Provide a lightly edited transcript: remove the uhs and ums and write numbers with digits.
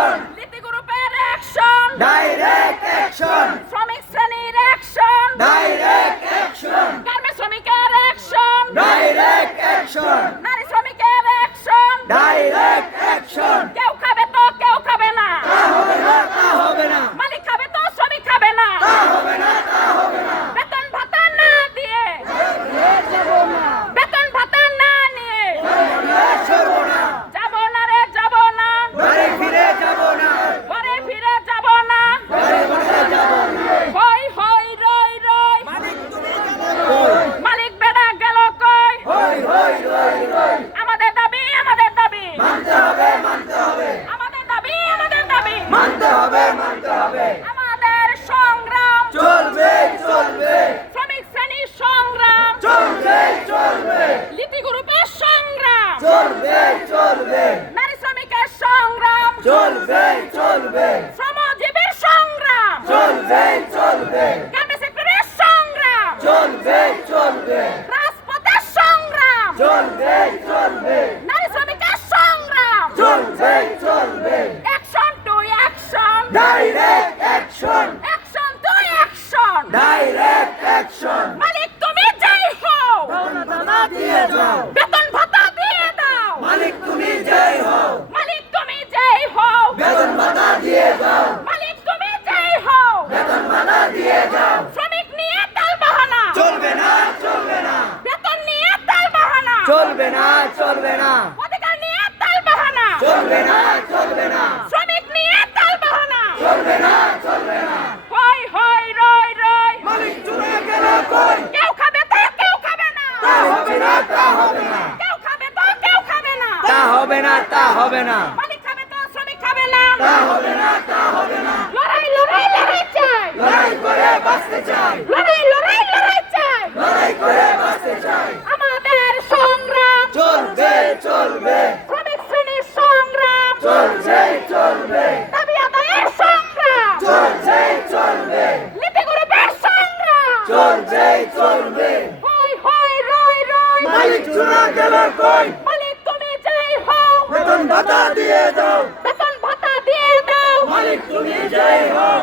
Action, লিপি গ্রুপের action, direct action, শ্রমিক শ্রেণীর অ্যাকশন, ডাইরেক্ট অ্যাকশন, গার্মেন্টস শ্রমিকের অ্যাকশন, ডাইরেক্ট অ্যাকশন, নারী শ্রমিকের অ্যাকশন। Direct action. কেউ খাবে তো কেউ খাবে না, তা হবে না, তা হবে না, মালিক খাবে তো শ্রমিক খাবে না। তা হবে না, তা হবে না। বেতন ভাতা না দিয়ে, বেতন ভাতা না নিয়ে ছড়বো না, যাব না রে যাব না, ঘরে ফিরে যাব না, ঘরে ফিরে যাব না। ঘরে বসে যাব না। হই হই রই রই, মালিক বেড়া গেল কই। হই হই রই রই, আমাদের দাবি আমাদের দাবি, মানতে হবে, মানতে হবে, আমাদের দাবি আমাদের দাবি, মানতে হবে, মানতে হবে। আমাদের সংগ্রাম চলবে, চলবে, শ্রমিক শ্রেণীর সংগ্রাম, চলবে, চলবে, লিপি গ্রুপের সংগ্রাম, চলবে, চলবে, নারী শ্রমিকের সংগ্রাম, চলবে, চলবে, শ্রমজীবীর সংগ্রাম, চলবে, চলবে, গার্মেন্টস সেক্টরের সংগ্রাম, চলবে, চলবে, রাজপথের সংগ্রাম, চলবে, চলবে, নারী শ্রমিকের সংগ্রাম। চলবে, চলবে, action to action, direct action, action to action. Direct action. মালিক তুমি যাই হও, ভাতা দিয়ে যাও, বেতন ভাতা দিয়ে দাও। মালিক তুমি জয় হও, মালিক তুমি যাই হও, বেতন ভাতা দিয়ে যাও, মালিক তুমি যাই হও। বেতন ভাতা দিয়ে যাও। শ্রমিক নিয়ে তাল বাহানা, চলবে না, চলবে না, বেতন নিয়ে তাল বাহানা, চলবে না, চলবে না, অধিকার নিয়ে তাল বাহানা, চলবে না, চলবে না, শ্রমিক নিয়ে তাল বাহানা। চলবে না, চলবে না। হই হই রই রই, মালিক চলে গেল কই, কেউ খাবে তো কেউ খাবে না, তা হবে না, তা হবে না, কেউ খাবে তো কেউ খাবে না। তা হবে না, তা হবে না, মালিক খাবে তো শ্রমিক খাবে না। তা হবে না, তা হবে না। লড়াই লড়াই লড়াই চাই, লড়াই করে বাঁচতে চাই, লড়াই লড়াই লড়াই চাই। লড়াই করে বাঁচতে চাই। আমাদের সংগ্রাম, চলবে, চলবে, শ্রমিক শ্রেণীর সংগ্রাম, চলবে, চলবে, দাবি আদায়ের সংগ্রাম, চলবে, চলবে, লিপি গ্রুপের সংগ্রাম। চলবে, চলবে। হই হই রই রই, মালিক চলে গেল কই, মালিক তুমি যাই হও, বেতন ভাতা দিয়ে দাও, বেতন ভাতা দিয়ে দাও। মালিক তুমি জয় হও,